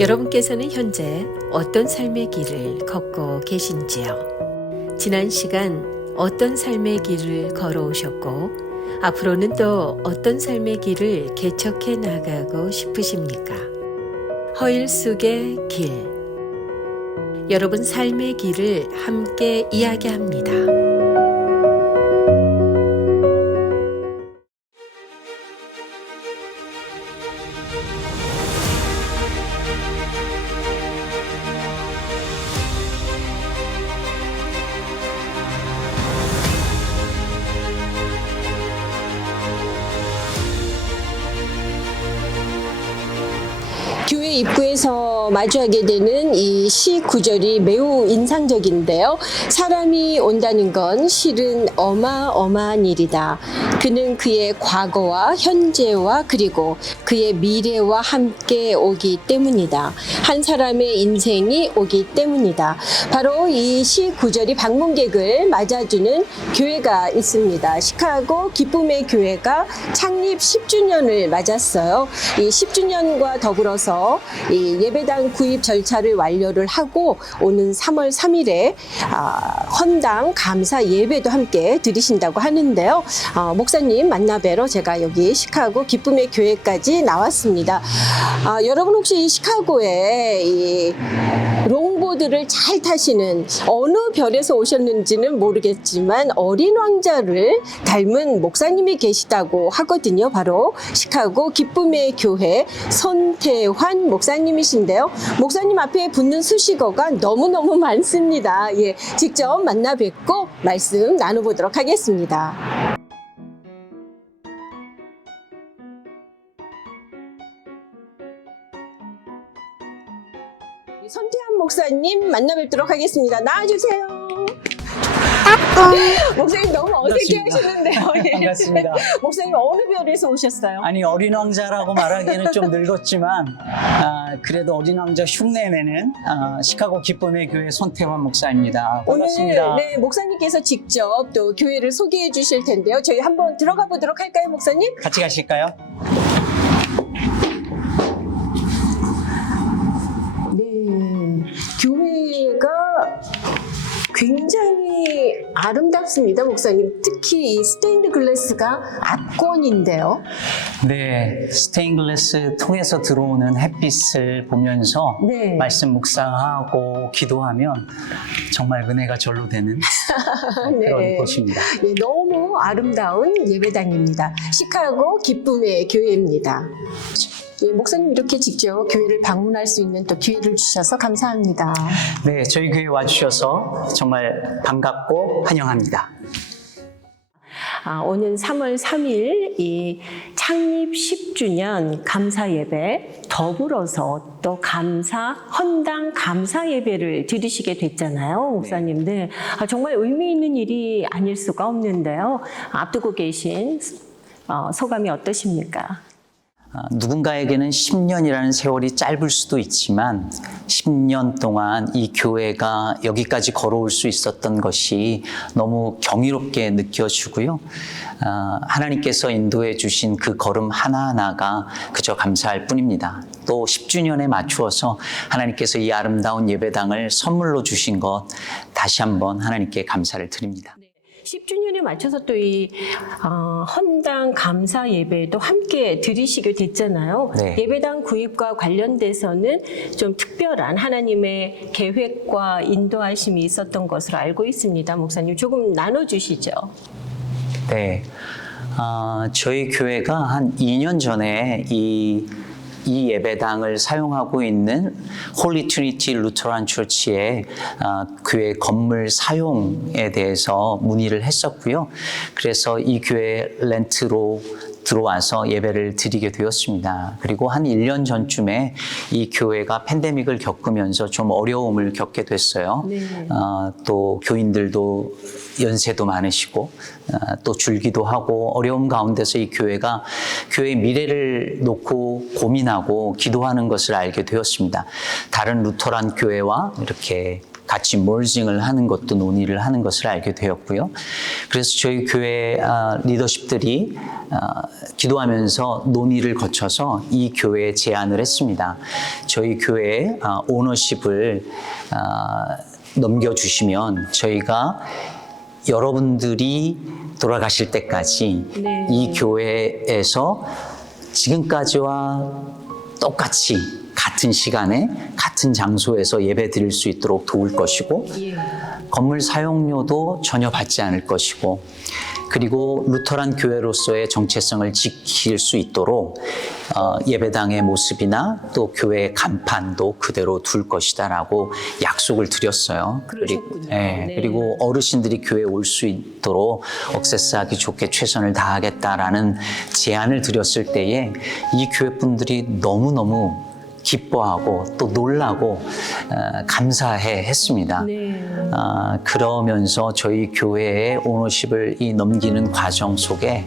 여러분께서는 현재 어떤 삶의 길을 걷고 계신지요? 지난 시간 어떤 삶의 길을 걸어오셨고 앞으로는 또 어떤 삶의 길을 개척해 나가고 싶으십니까? 허일 속의 길. 여러분 삶의 길을 함께 이야기합니다. 교회 입구에서 마주하게 되는 이 시 구절이 매우 인상적인데요. 사람이 온다는 건 실은 어마어마한 일이다. 그는 그의 과거와 현재와 그리고 그의 미래와 함께 오기 때문이다. 한 사람의 인생이 오기 때문이다. 바로 이 시 구절이 방문객을 맞아주는 교회가 있습니다. 시카고 기쁨의 교회가 창립 10주년을 맞았어요. 이 10주년과 더불어서 이 예배당 구입 절차를 완료를 하고 오는 3월 3일에 헌당 감사 예배도 함께 드리신다고 하는데요. 목사님 만나 뵈러 제가 여기 시카고 기쁨의 교회까지 나왔습니다. 여러분 혹시 이 시카고에 이 롱보드를 잘 타시는 어느 별에서 오셨는지는 모르겠지만 어린 왕자를 닮은 목사님이 계시다고 하거든요. 바로 시카고 기쁨의 교회 손태환 목사님이신데요. 목사님 앞에 붙는 수식어가 너무너무 많습니다. 예, 직접 만나 뵙고 말씀 나눠보도록 하겠습니다. 손태환 목사님 만나 뵙도록 하겠습니다. 나와주세요. 목사님 너무 어색해 하시는데요. 예. 반갑습니다. 목사님 어느 별에서 오셨어요? 아니 어린 왕자라고 말하기에는 좀 늙었지만 그래도 어린 왕자 흉내내는 시카고 기쁨의 교회 손태환 목사입니다. 반갑습니다. 오늘 네, 목사님께서 직접 또 교회를 소개해 주실 텐데요. 저희 한번 들어가 보도록 할까요, 목사님? 같이 가실까요? 네, 교회가 굉장히 아름답습니다, 목사님. 특히 이 스테인드 글래스가 압권인데요. 네, 스테인글래스 통해서 들어오는 햇빛을 보면서 네. 말씀 묵상하고 기도하면 정말 은혜가 절로 되는 그런 곳입니다. 네, 너무 아름다운 예배당입니다. 시카고 기쁨의 교회입니다. 예, 목사님 이렇게 직접 교회를 방문할 수 있는 또 기회를 주셔서 감사합니다. 네, 저희 교회 와주셔서 정말 반갑고 환영합니다. 오는 3월 3일 이 창립 10주년 감사 예배 더불어서 또 헌당 감사 예배를 드리시게 됐잖아요, 목사님. 네. 정말 의미 있는 일이 아닐 수가 없는데요. 앞두고 계신 소감이 어떠십니까? 누군가에게는 10년이라는 세월이 짧을 수도 있지만 10년 동안 이 교회가 여기까지 걸어올 수 있었던 것이 너무 경이롭게 느껴지고요. 하나님께서 인도해 주신 그 걸음 하나하나가 그저 감사할 뿐입니다. 또 10주년에 맞추어서 하나님께서 이 아름다운 예배당을 선물로 주신 것 다시 한번 하나님께 감사를 드립니다. 10주년에 맞춰서 또 이 헌당 감사 예배도 함께 드리시게 됐잖아요. 네. 예배당 구입과 관련돼서는 좀 특별한 하나님의 계획과 인도하심이 있었던 것으로 알고 있습니다. 목사님 조금 나눠주시죠. 네, 저희 교회가 한 2년 전에 이 예배당을 사용하고 있는 홀리 트리니티 루터란 처치의 교회 건물 사용에 대해서 문의를 했었고요. 그래서 이 교회 렌트로 들어와서 예배를 드리게 되었습니다. 그리고 한 1년 전쯤에 이 교회가 팬데믹을 겪으면서 좀 어려움을 겪게 됐어요. 네. 또 교인들도 연세도 많으시고 또 줄기도 하고 어려움 가운데서 이 교회가 교회의 미래를 놓고 고민하고 기도하는 것을 알게 되었습니다. 다른 루터란 교회와 이렇게 같이 머징을 하는 것도 논의를 하는 것을 알게 되었고요. 그래서 저희 교회 리더십들이 기도하면서 논의를 거쳐서 이 교회에 제안을 했습니다. 저희 교회에 오너십을 넘겨주시면 저희가 여러분들이 돌아가실 때까지 네. 이 교회에서 지금까지와 똑같이 같은 시간에 같은 장소에서 예배 드릴 수 있도록 도울 것이고 예. 건물 사용료도 전혀 받지 않을 것이고 그리고 루터란 교회로서의 정체성을 지킬 수 있도록 예배당의 모습이나 또 교회의 간판도 그대로 둘 것이다라고 약속을 드렸어요. 그러셨군요. 네. 그리고 어르신들이 교회에 올 수 있도록 억세스하기 좋게 최선을 다하겠다라는 제안을 드렸을 때에 이 교회 분들이 너무너무 기뻐하고 또 놀라고 감사해 했습니다. 네. 그러면서 저희 교회의 오너십을 넘기는 과정 속에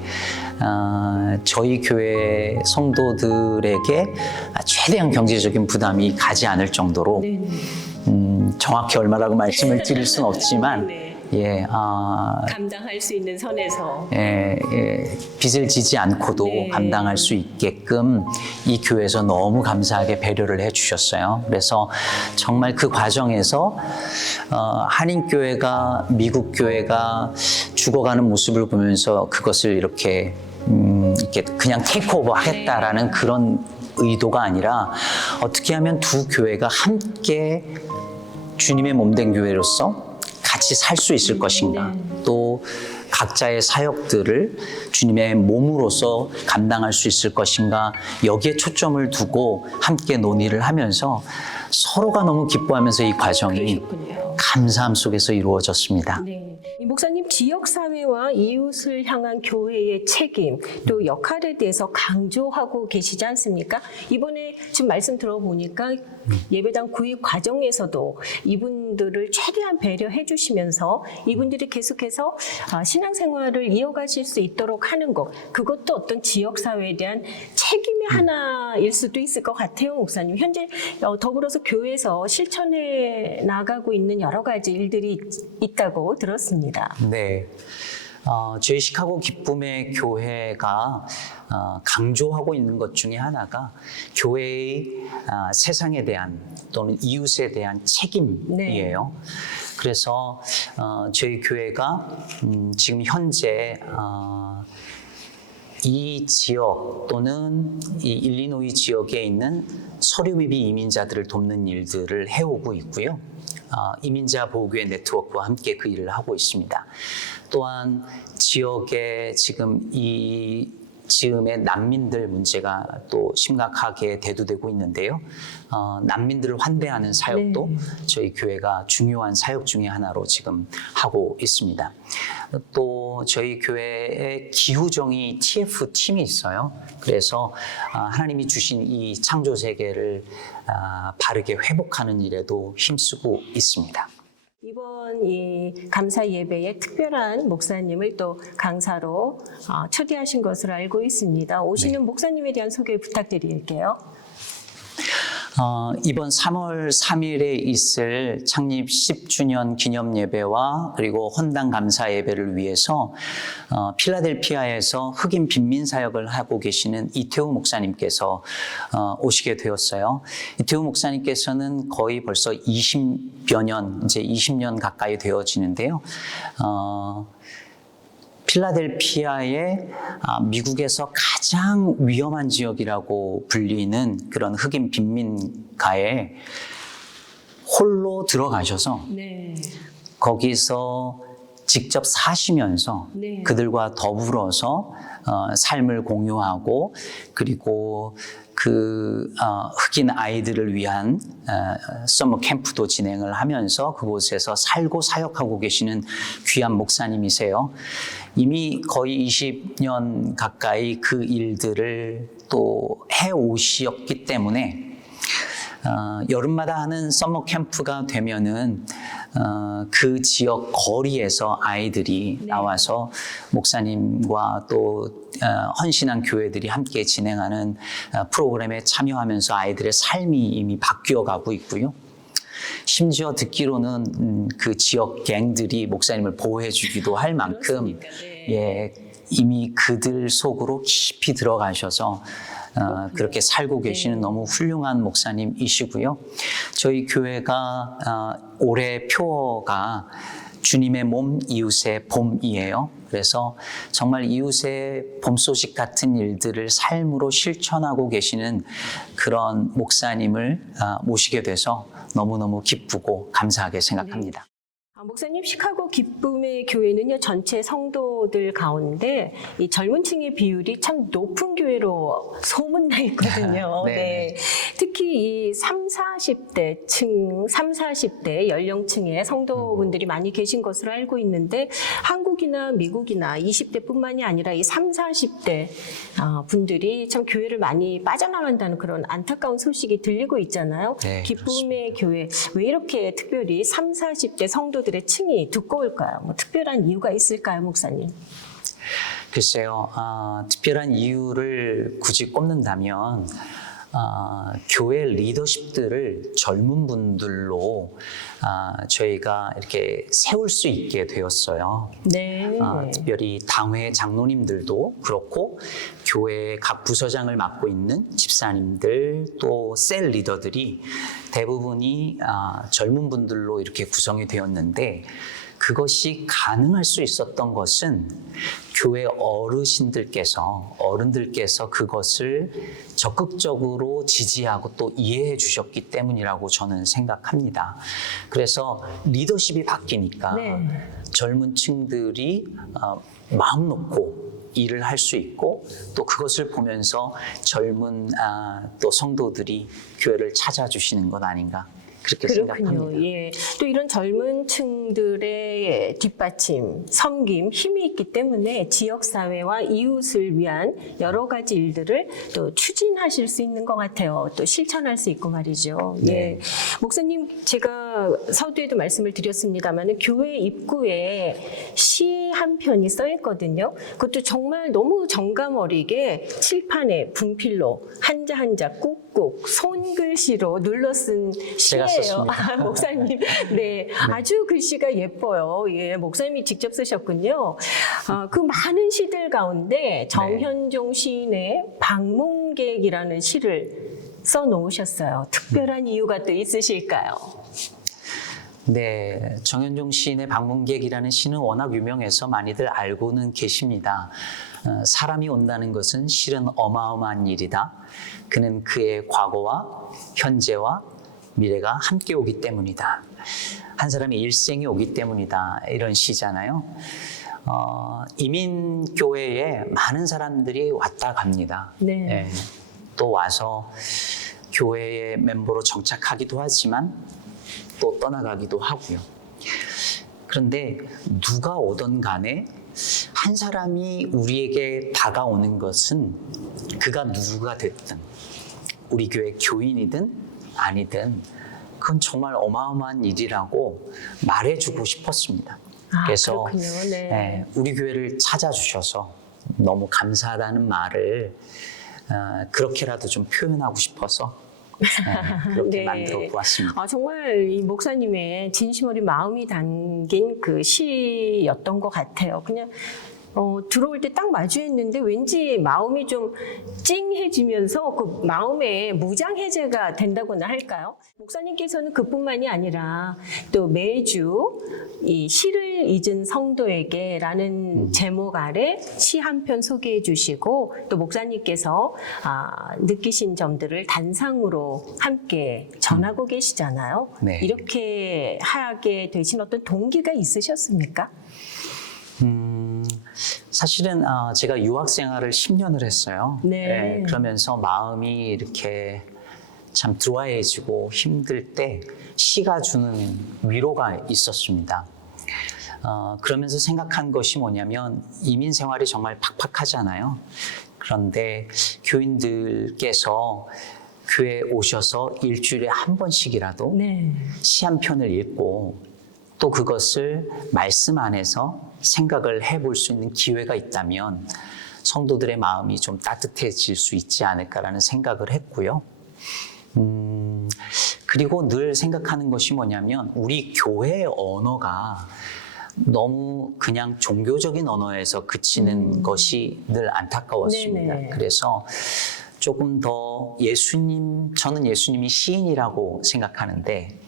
저희 교회 성도들에게 최대한 경제적인 부담이 가지 않을 정도로 네. 정확히 얼마라고 말씀을 드릴 수는 없지만 네. 감당할 수 있는 선에서 빚을 지지 않고도 네. 감당할 수 있게끔 이 교회에서 너무 감사하게 배려를 해주셨어요. 그래서 정말 그 과정에서 한인교회가 미국 교회가 죽어가는 모습을 보면서 그것을 이렇게 그냥 테이크오버 하겠다라는 그런 의도가 아니라 어떻게 하면 두 교회가 함께 주님의 몸된 교회로서 같이 살 수 있을 것인가, 또 각자의 사역들을 주님의 몸으로서 감당할 수 있을 것인가, 여기에 초점을 두고 함께 논의를 하면서 서로가 너무 기뻐하면서 이 과정이 그러셨군요. 감사함 속에서 이루어졌습니다. 네. 이 목사님, 지역사회와 이웃을 향한 교회의 책임 또 역할에 대해서 강조하고 계시지 않습니까? 이번에 지금 말씀 들어보니까 예배당 구입 과정에서도 이분들을 최대한 배려해 주시면서 이분들이 계속해서 신앙생활을 이어가실 수 있도록 하는 것, 그것도 어떤 지역사회에 대한 책임의 하나일 수도 있을 것 같아요, 목사님. 현재 더불어서 교회에서 실천해 나가고 있는 여러 가지 일들이 있다고 들었습니다. 네. 저희 시카고 기쁨의 교회가 강조하고 있는 것 중에 하나가 교회의 세상에 대한 또는 이웃에 대한 책임이에요. 그래서 저희 교회가 지금 현재 이 지역 또는 이 일리노이 지역에 있는 서류미비 이민자들을 돕는 일들을 해오고 있고요. 이민자 보호교회 네트워크와 함께 그 일을 하고 있습니다. 또한 지역에 지금 이 즈음에 난민들 문제가 또 심각하게 대두되고 있는데요. 난민들을 환대하는 사역도 저희 교회가 중요한 사역 중에 하나로 지금 하고 있습니다. 또 저희 교회에 기후정의 TF팀이 있어요. 그래서 하나님이 주신 이 창조 세계를 바르게 회복하는 일에도 힘쓰고 있습니다. 이번 이 감사 예배에 특별한 목사님을 또 강사로 초대하신 것으로 알고 있습니다. 오시는 목사님에 대한 소개 부탁드릴게요. 이번 3월 3일에 있을 창립 10주년 기념 예배와 그리고 헌당 감사 예배를 위해서 필라델피아에서 흑인 빈민 사역을 하고 계시는 이태우 목사님께서 오시게 되었어요. 이태우 목사님께서는 거의 벌써 20여 년, 이제 20년 가까이 되어지는데요. 필라델피아의 미국에서 가장 위험한 지역이라고 불리는 그런 흑인 빈민가에 홀로 들어가셔서 거기서 직접 사시면서 그들과 더불어서 삶을 공유하고 그리고 그 흑인 아이들을 위한 서머 캠프도 진행을 하면서 그곳에서 살고 사역하고 계시는 귀한 목사님이세요. 이미 거의 20년 가까이 그 일들을 또 해오셨기 때문에 여름마다 하는 서머 캠프가 되면은 그 지역 거리에서 아이들이 나와서 목사님과 또 헌신한 교회들이 함께 진행하는 프로그램에 참여하면서 아이들의 삶이 이미 바뀌어 가고 있고요. 심지어 듣기로는 그 지역 갱들이 목사님을 보호해 주기도 할 만큼 예, 이미 그들 속으로 깊이 들어가셔서 그렇게 살고 계시는 너무 훌륭한 목사님이시고요. 저희 교회가 올해 표어가 주님의 몸, 이웃의 봄이에요. 그래서 정말 이웃의 봄 소식 같은 일들을 삶으로 실천하고 계시는 그런 목사님을 모시게 돼서 너무너무 기쁘고 감사하게 생각합니다. 목사님, 시카고 기쁨의 교회는요, 전체 성도들 가운데 이 젊은 층의 비율이 참 높은 교회로 소문나 있거든요. 네. 네. 특히 이 30, 40대 연령층의 성도분들이 많이 계신 것으로 알고 있는데, 한국이나 미국이나 20대뿐만이 아니라 이 40대 분들이 참 교회를 많이 빠져나간다는 그런 안타까운 소식이 들리고 있잖아요. 네, 기쁨의 교회, 왜 이렇게 특별히 40대 성도들의 층이 두꺼울까요? 뭐 특별한 이유가 있을까요, 목사님? 글쎄요, 특별한 이유를 굳이 꼽는다면 교회 리더십들을 젊은 분들로 저희가 이렇게 세울 수 있게 되었어요. 네. 특별히 당회 장로님들도 그렇고 교회 각 부서장을 맡고 있는 집사님들 또 셀 리더들이 대부분이 젊은 분들로 이렇게 구성이 되었는데, 그것이 가능할 수 있었던 것은 교회 어른들께서 그것을 적극적으로 지지하고 또 이해해 주셨기 때문이라고 저는 생각합니다. 그래서 리더십이 바뀌니까 네. 젊은 층들이 마음 놓고 일을 할 수 있고, 또 그것을 보면서 젊은 또 성도들이 교회를 찾아주시는 것 아닌가, 그렇게 생각합니다. 예. 또 이런 젊은 층들의 뒷받침, 섬김, 힘이 있기 때문에 지역사회와 이웃을 위한 여러 가지 일들을 또 추진하실 수 있는 것 같아요. 또 실천할 수 있고 말이죠. 네. 예. 목사님, 제가 서두에도 말씀을 드렸습니다만 교회 입구에 시 한 편이 써 있거든요. 그것도 정말 너무 정감 어리게 칠판에 분필로 한자 한자 꾹꾹 손글씨로 눌러 쓴 제가 시예요. 썼습니다. 목사님, 네, 아주 글씨가 예뻐요. 예, 목사님이 직접 쓰셨군요. 그 많은 시들 가운데 정현종 시인의 방문객이라는 시를 써 놓으셨어요. 특별한 이유가 또 있으실까요? 네, 정현종 시인의 방문객이라는 시는 워낙 유명해서 많이들 알고는 계십니다. 사람이 온다는 것은 실은 어마어마한 일이다. 그는 그의 과거와 현재와 미래가 함께 오기 때문이다. 한 사람의 일생이 오기 때문이다. 이런 시잖아요. 이민교회에 많은 사람들이 왔다 갑니다. 네. 네, 또 와서 교회의 멤버로 정착하기도 하지만 또 떠나가기도 하고요. 그런데 누가 오던 간에 한 사람이 우리에게 다가오는 것은 그가 누구가 됐든, 우리 교회 교인이든 아니든 그건 정말 어마어마한 일이라고 말해주고 싶었습니다. 그래서 그렇군요. 네. 네, 우리 교회를 찾아주셔서 너무 감사하다는 말을 그렇게라도 좀 표현하고 싶어서 그렇게 네. 만들어 보았습니다. 정말 이 목사님의 진심 어린 마음이 담긴 그 시였던 것 같아요. 그냥 들어올 때 딱 마주했는데 왠지 마음이 좀 찡해지면서 그 마음에 무장해제가 된다고나 할까요? 목사님께서는 그뿐만이 아니라 또 매주 이 시를 잊은 성도에게라는 제목 아래 시 한 편 소개해 주시고, 또 목사님께서 느끼신 점들을 단상으로 함께 전하고 계시잖아요. 네. 이렇게 하게 되신 어떤 동기가 있으셨습니까? 사실은 제가 유학 생활을 10년을 했어요. 네. 그러면서 마음이 이렇게 참 드라이해지고 힘들 때 시가 주는 위로가 있었습니다. 그러면서 생각한 것이 뭐냐면, 이민 생활이 정말 팍팍하잖아요. 그런데 교인들께서 교회에 오셔서 일주일에 한 번씩이라도 네. 시 한 편을 읽고 또 그것을 말씀 안에서 생각을 해볼 수 있는 기회가 있다면 성도들의 마음이 좀 따뜻해질 수 있지 않을까라는 생각을 했고요. 그리고 늘 생각하는 것이 뭐냐면 우리 교회의 언어가 너무 그냥 종교적인 언어에서 그치는 것이 늘 안타까웠습니다. 네네. 그래서 조금 더 저는 예수님이 시인이라고 생각하는데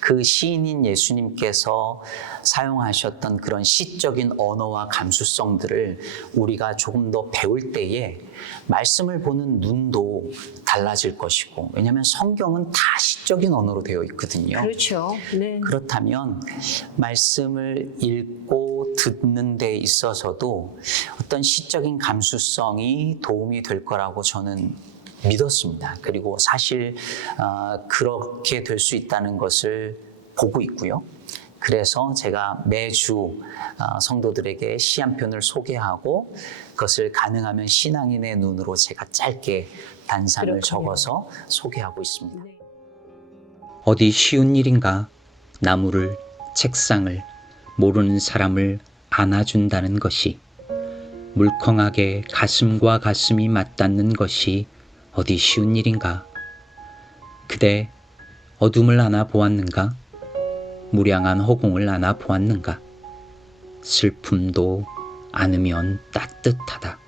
그 시인인 예수님께서 사용하셨던 그런 시적인 언어와 감수성들을 우리가 조금 더 배울 때에 말씀을 보는 눈도 달라질 것이고, 왜냐하면 성경은 다 시적인 언어로 되어 있거든요. 그렇죠. 네. 그렇다면 말씀을 읽고 듣는 데 있어서도 어떤 시적인 감수성이 도움이 될 거라고 저는 믿었습니다. 그리고 사실 그렇게 될 수 있다는 것을 보고 있고요. 그래서 제가 매주 성도들에게 시 한 편을 소개하고 그것을 가능하면 신앙인의 눈으로 제가 짧게 단상을 그렇군요. 적어서 소개하고 있습니다. 네. 어디 쉬운 일인가? 나무를, 책상을, 모르는 사람을 안아준다는 것이, 물컹하게 가슴과 가슴이 맞닿는 것이 어디 쉬운 일인가? 그대 어둠을 안아 보았는가? 무량한 허공을 안아 보았는가? 슬픔도 안으면 따뜻하다.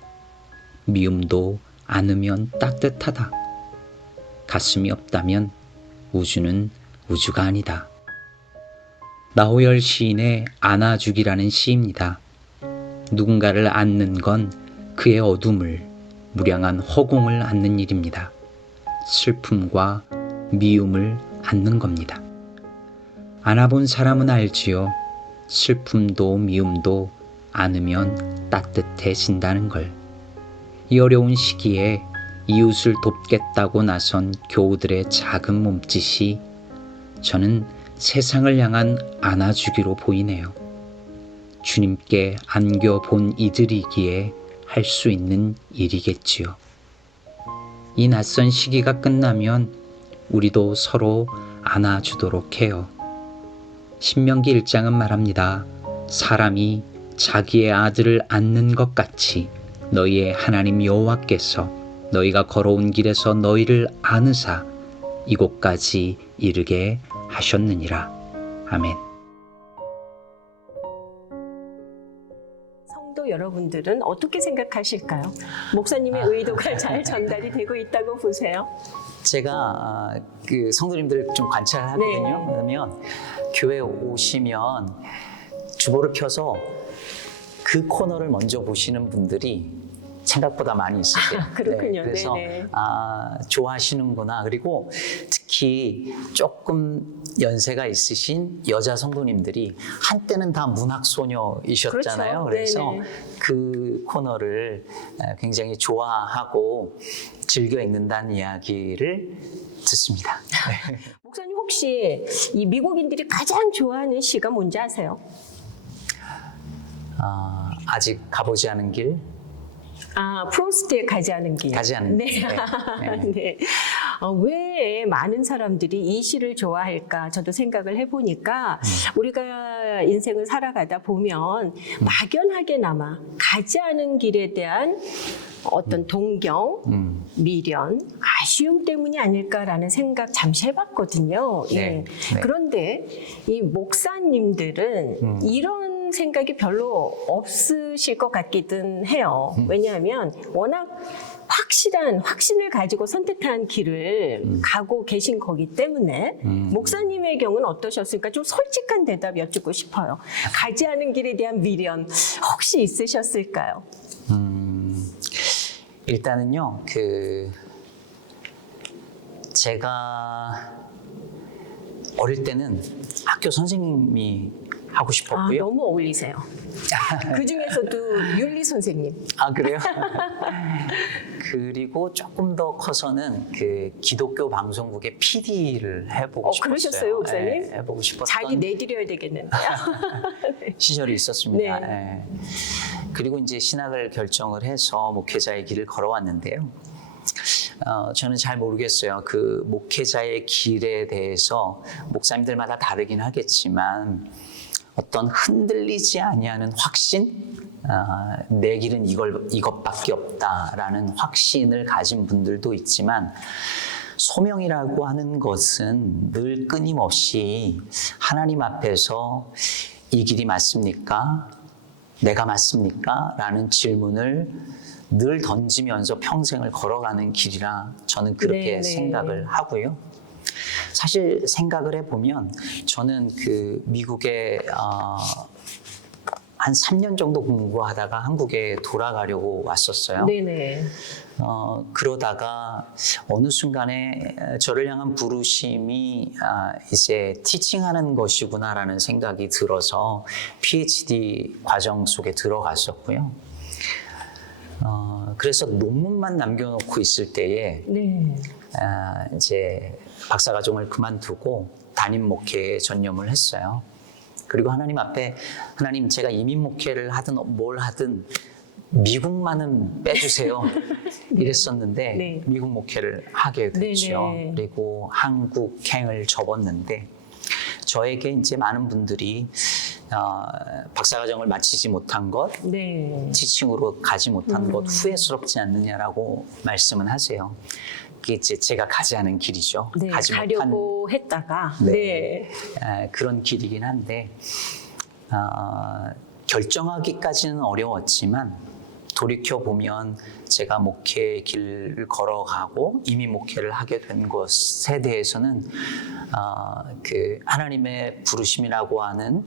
미움도 안으면 따뜻하다. 가슴이 없다면 우주는 우주가 아니다. 나호열 시인의 안아주기라는 시입니다. 누군가를 안는 건 그의 어둠을, 무량한 허공을 안는 일입니다. 슬픔과 미움을 안는 겁니다. 안아본 사람은 알지요. 슬픔도 미움도 안으면 따뜻해진다는 걸. 이 어려운 시기에 이웃을 돕겠다고 나선 교우들의 작은 몸짓이 저는 세상을 향한 안아주기로 보이네요. 주님께 안겨본 이들이기에 할 수 있는 일이겠지요. 이 낯선 시기가 끝나면 우리도 서로 안아주도록 해요. 신명기 1장은 말합니다. 사람이 자기의 아들을 안는 것 같이 너희의 하나님 여호와께서 너희가 걸어온 길에서 너희를 안으사 이곳까지 이르게 하셨느니라. 아멘. 성도 여러분들은 어떻게 생각하실까요? 목사님의 의도가 잘 전달이 되고 있다고 보세요? 제가 그 성도님들 좀 관찰하거든요. 네. 그러면 교회 오시면 주보를 펴서 그 코너를 먼저 보시는 분들이 생각보다 많이 있으세요. 그렇군요. 네, 그래서 네네. 좋아하시는구나. 그리고 특히 조금 연세가 있으신 여자 성도님들이 한때는 다 문학 소녀이셨잖아요. 그렇죠. 그래서 네네. 그 코너를 굉장히 좋아하고 즐겨 읽는다는 이야기를 듣습니다. 네. 목사님 혹시 이 미국인들이 가장 좋아하는 시가 뭔지 아세요? 아직 가보지 않은 길, 프로스트의 가지 않은 길. 가지 않은 네. 길. 네. 네. 왜 많은 사람들이 이 시를 좋아할까? 저도 생각을 해보니까 우리가 인생을 살아가다 보면 막연하게나마 가지 않은 길에 대한 어떤 동경, 미련, 아쉬움 때문이 아닐까라는 생각 잠시 해봤거든요. 네. 예. 네. 그런데 이 목사님들은 이런 생각이 별로 없으실 것 같기는 해요. 왜냐하면 워낙 확신을 가지고 선택한 길을 가고 계신 거기 때문에 목사님의 경우는 어떠셨을까? 좀 솔직한 대답 여쭙고 싶어요. 가지 않은 길에 대한 미련 혹시 있으셨을까요? 일단은요, 제가 어릴 때는 학교 선생님이 하고 싶었고요. 너무 어울리세요. 그 중에서도 윤리 선생님. 그래요? 그리고 조금 더 커서는 기독교 방송국의 PD를 해보고 싶었어요. 그러셨어요, 목사님? 네, 해보고 싶었던 자기 내드려야 되겠는데요. 시절이 있었습니다. 네. 네. 그리고 이제 신학을 결정을 해서 목회자의 길을 걸어왔는데요. 저는 잘 모르겠어요. 그 목회자의 길에 대해서 목사님들마다 다르긴 하겠지만 어떤 흔들리지 아니하는 확신, 내 길은 이것밖에 없다라는 확신을 가진 분들도 있지만 소명이라고 하는 것은 늘 끊임없이 하나님 앞에서 이 길이 맞습니까? 내가 맞습니까? 라는 질문을 늘 던지면서 평생을 걸어가는 길이라 저는 그렇게 네네. 생각을 하고요. 사실 생각을 해보면 저는 그 미국에 한 3년 정도 공부하다가 한국에 돌아가려고 왔었어요. 네네. 그러다가 어느 순간에 저를 향한 부르심이 이제 티칭하는 것이구나라는 생각이 들어서 PhD 과정 속에 들어갔었고요. 그래서 논문만 남겨놓고 있을 때에 네. 이제 박사과정을 그만두고 담임 목회에 전념을 했어요. 그리고 하나님 앞에 하나님 제가 이민 목회를 하든 뭘 하든 미국만은 빼주세요. 이랬었는데 네. 미국 목회를 하게 됐죠. 네네. 그리고 한국행을 접었는데 저에게 이제 많은 분들이 박사과정을 마치지 못한 것, 네. 티칭으로 가지 못한 것 후회스럽지 않느냐라고 말씀은 하세요. 그게 이제 제가 가지 않은 길이죠. 네. 가지 가려고 했다가. 네. 그런 길이긴 한데 결정하기까지는 어려웠지만 돌이켜보면 제가 목회의 길을 걸어가고 이미 목회를 하게 된 것에 대해서는 그 하나님의 부르심이라고 하는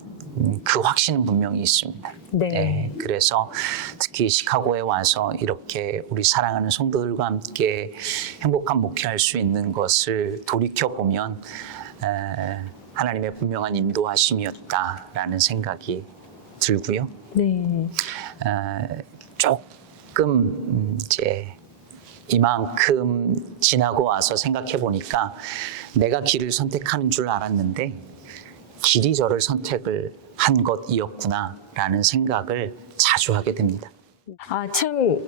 그 확신은 분명히 있습니다. 네. 그래서 특히 시카고에 와서 이렇게 우리 사랑하는 성도들과 함께 행복한 목회할 수 있는 것을 돌이켜보면 하나님의 분명한 인도하심이었다라는 생각이 들고요. 네. 조금 이제 이만큼 지나고 와서 생각해 보니까 내가 길을 선택하는 줄 알았는데 길이 저를 선택을 한 것이었구나라는 생각을 자주 하게 됩니다. 참,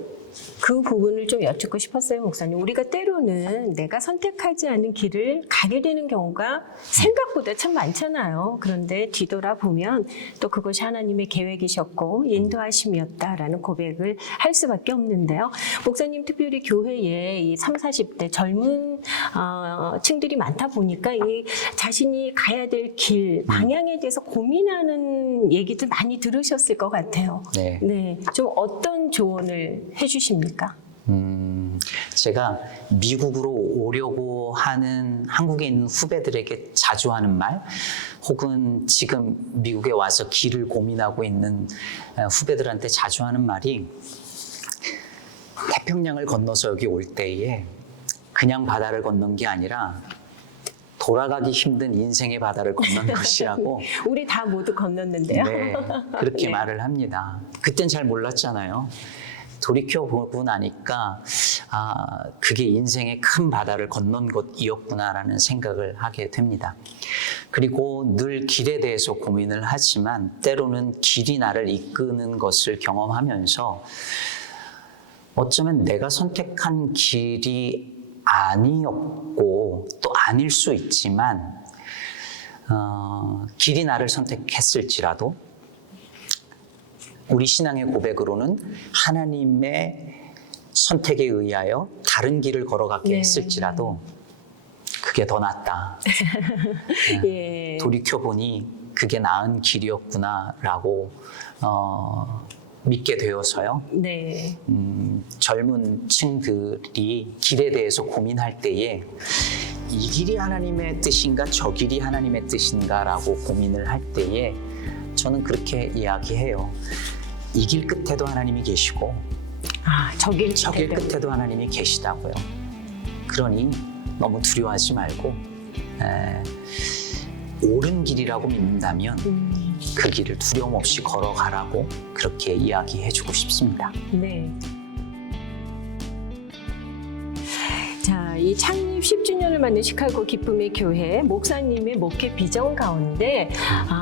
그 부분을 좀 여쭙고 싶었어요, 목사님. 우리가 때로는 내가 선택하지 않은 길을 가게 되는 경우가 생각보다 참 많잖아요. 그런데 뒤돌아보면 또 그것이 하나님의 계획이셨고 인도하심이었다라는 고백을 할 수밖에 없는데요. 목사님 특별히 교회에 이 30, 40대 젊은 층들이 많다 보니까 이 자신이 가야 될 길, 방향에 대해서 고민하는 얘기들 많이 들으셨을 것 같아요. 네. 네. 좀 어떤 조언을 해주십니까? 제가 미국으로 오려고 하는 한국에 있는 후배들에게 자주 하는 말, 혹은 지금 미국에 와서 길을 고민하고 있는 후배들한테 자주 하는 말이 태평양을 건너서 여기 올 때에 그냥 바다를 건넌 게 아니라 돌아가기 힘든 인생의 바다를 건넌 것이라고 우리 다 모두 건넜는데요. 네, 그렇게 네. 말을 합니다. 그땐 잘 몰랐잖아요. 돌이켜보고 나니까 그게 인생의 큰 바다를 건넌 것이었구나라는 생각을 하게 됩니다. 그리고 늘 길에 대해서 고민을 하지만 때로는 길이 나를 이끄는 것을 경험하면서 어쩌면 내가 선택한 길이 아니었고 또 아닐 수 있지만 길이 나를 선택했을지라도 우리 신앙의 고백으로는 하나님의 선택에 의하여 다른 길을 걸어가게 네. 했을지라도 그게 더 낫다. 예. 돌이켜보니 그게 나은 길이었구나라고 믿게 되어서요. 네. 젊은 층들이 길에 대해서 고민할 때에 이 길이 하나님의 뜻인가 저 길이 하나님의 뜻인가라고 고민을 할 때에 저는 그렇게 이야기해요. 이 길 끝에도 하나님이 계시고 저 길 끝에도 하나님이 계시다고요. 그러니 너무 두려워하지 말고 옳은 길이라고 믿는다면 그 길을 두려움 없이 걸어가라고 그렇게 이야기해주고 싶습니다. 네. 자, 이 창립 10주년을 맞는 시카고 기쁨의 교회 목사님의 목회 비전 가운데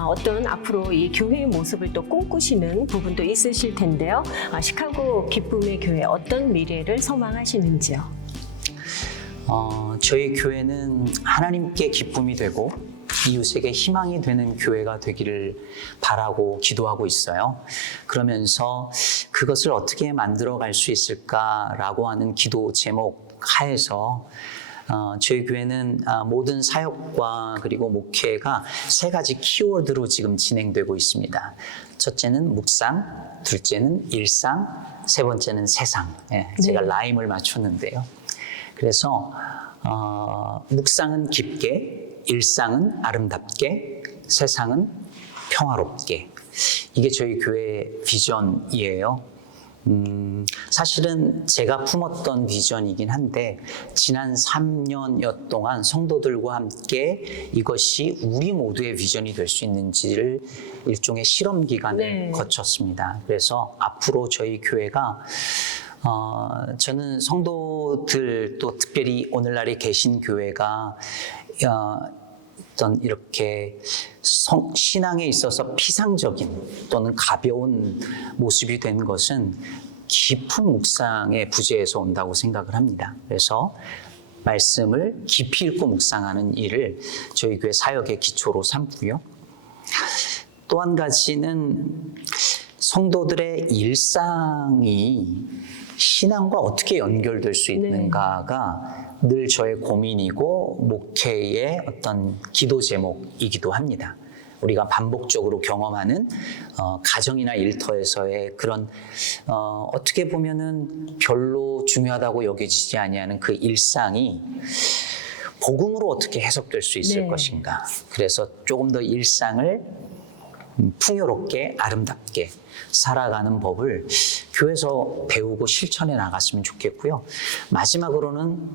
어떤 앞으로 이 교회의 모습을 또 꿈꾸시는 부분도 있으실 텐데요. 시카고 기쁨의 교회 어떤 미래를 소망하시는지요? 저희 교회는 하나님께 기쁨이 되고 이웃에게 희망이 되는 교회가 되기를 바라고 기도하고 있어요. 그러면서 그것을 어떻게 만들어갈 수 있을까라고 하는 기도 제목 하에서 저희 교회는 모든 사역과 그리고 목회가 3가지 키워드로 지금 진행되고 있습니다. 첫째는 묵상, 둘째는 일상, 세 번째는 세상. 제가 라임을 맞췄는데요. 그래서 묵상은 깊게, 일상은 아름답게, 세상은 평화롭게. 이게 저희 교회 비전이에요. 사실은 제가 품었던 비전이긴 한데 지난 3년여 동안 성도들과 함께 이것이 우리 모두의 비전이 될 수 있는지를 일종의 실험 기간을 거쳤습니다. 그래서 앞으로 저희 교회가 저는 성도들 또 특별히 오늘날에 계신 교회가 어떤 이렇게 신앙에 있어서 피상적인 또는 가벼운 모습이 된 것은 깊은 묵상의 부재에서 온다고 생각을 합니다. 그래서 말씀을 깊이 읽고 묵상하는 일을 저희 교회 사역의 기초로 삼고요. 또 한 가지는 성도들의 일상이 신앙과 어떻게 연결될 수 있는가가 늘 저의 고민이고 목회의 어떤 기도 제목이기도 합니다. 우리가 반복적으로 경험하는 가정이나 일터에서의 그런 어떻게 보면은 별로 중요하다고 여겨지지 아니하는 그 일상이 복음으로 어떻게 해석될 수 있을 것인가. 그래서 조금 더 일상을 풍요롭게 아름답게 살아가는 법을 교회에서 배우고 실천해 나갔으면 좋겠고요. 마지막으로는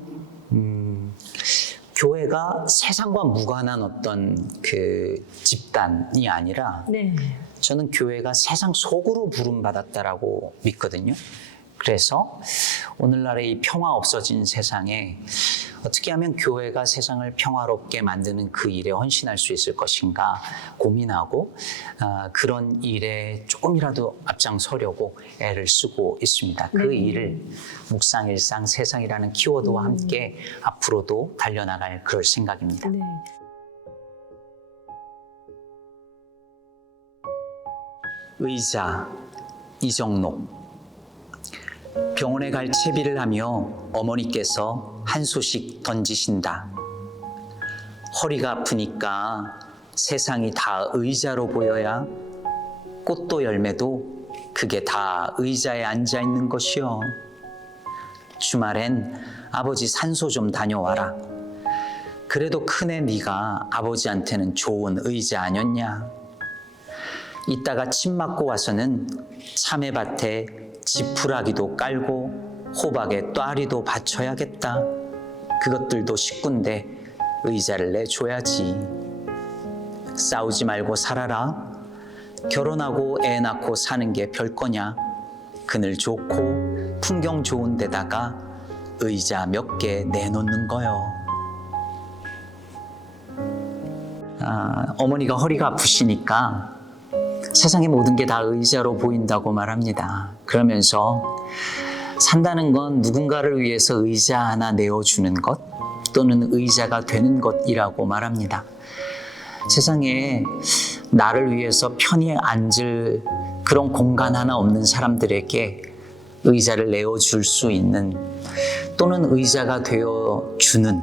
교회가 세상과 무관한 어떤 그 집단이 아니라 저는 교회가 세상 속으로 부름받았다라고 믿거든요. 그래서 오늘날의 이 평화 없어진 세상에 어떻게 하면 교회가 세상을 평화롭게 만드는 그 일에 헌신할 수 있을 것인가 고민하고 그런 일에 조금이라도 앞장서려고 애를 쓰고 있습니다. 그 일을 묵상, 일상, 세상이라는 키워드와 함께 앞으로도 달려나갈 그럴 생각입니다. 의자 이정록. 병원에 갈 채비를 하며 어머니께서 한 소식 던지신다. 허리가 아프니까 세상이 다 의자로 보여야 꽃도 열매도 그게 다 의자에 앉아 있는 것이요. 주말엔 아버지 산소 좀 다녀와라. 그래도 큰애 네가 아버지한테는 좋은 의자 아니었냐. 이따가 침 맞고 와서는 참외밭에 지푸라기도 깔고 호박에 또아리도 받쳐야겠다. 그것들도 식구인데 의자를 내줘야지. 싸우지 말고 살아라. 결혼하고 애 낳고 사는 게 별거냐. 그늘 좋고 풍경 좋은 데다가 의자 몇 개 내놓는 거요. 어머니가 허리가 아프시니까 세상의 모든 게 다 의자로 보인다고 말합니다. 그러면서 산다는 건 누군가를 위해서 의자 하나 내어주는 것 또는 의자가 되는 것이라고 말합니다. 세상에 나를 위해서 편히 앉을 그런 공간 하나 없는 사람들에게 의자를 내어줄 수 있는 또는 의자가 되어주는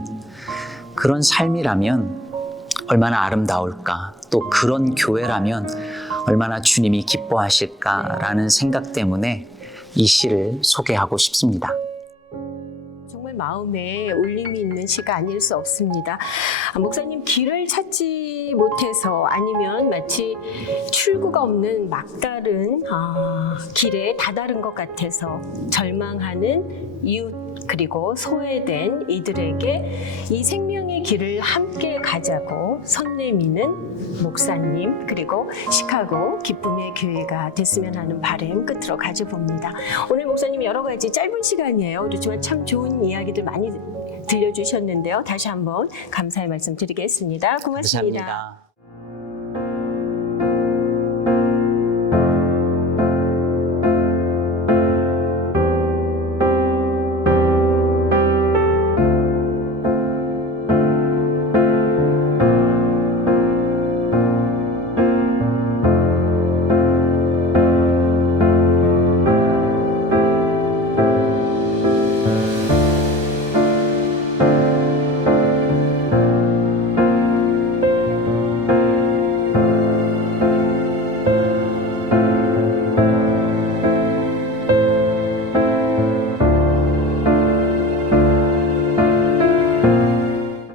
그런 삶이라면 얼마나 아름다울까. 또 그런 교회라면 얼마나 주님이 기뻐하실까라는 생각 때문에 이 시를 소개하고 싶습니다. 정말 마음에 울림이 있는 시가 아닐 수 없습니다. 목사님, 길을 찾지 못해서 아니면 마치 출구가 없는 막다른 길에 다다른 것 같아서 절망하는 이웃 그리고 소외된 이들에게 이 생명의 길을 함께 가자고 손 내미는 목사님, 그리고 시카고 기쁨의 교회가 됐으면 하는 바람 끝으로 가져봅니다. 오늘 목사님 여러 가지 짧은 시간이에요. 그렇지만 참 좋은 이야기들 많이 들려주셨는데요. 다시 한번 감사의 말씀 드리겠습니다. 고맙습니다. 감사합니다.